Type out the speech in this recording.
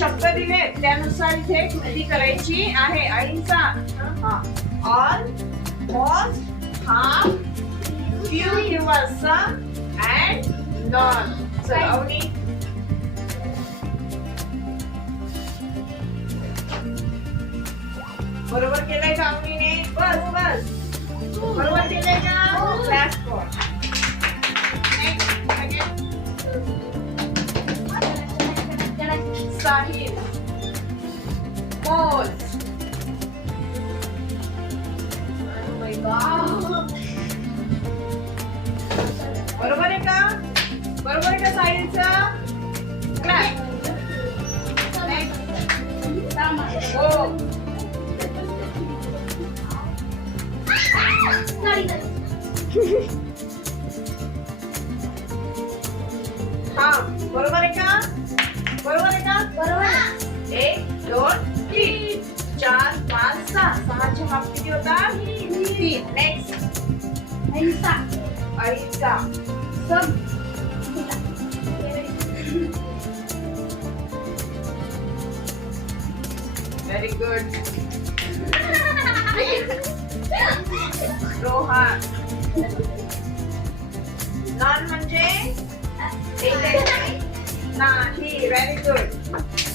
शब्द दिले त्यानुसार इथे कृती करायची आहे. अहिंसा ऑल, मोस्ट, हाफ, फ्यू किंवा सम अँड नॉन. चल अवनी बरोबर केलंय का अवनीने? बस बस बरोबर केलंय का? Clap for. साहिल, मोज. बरोबर आहे का? बरोबर आहे का साहिलचं? क्लॅप. हो. हा बरोबर आहे का? बरोबर आहे का? बरोबर. 1 2 3 4 5 6. 6चे माप किती होतात? 3. नेक्स्ट अहिंसा. अहिंसा सब. Very good. रोहन. नॉन म्हणजे नाही. Very good.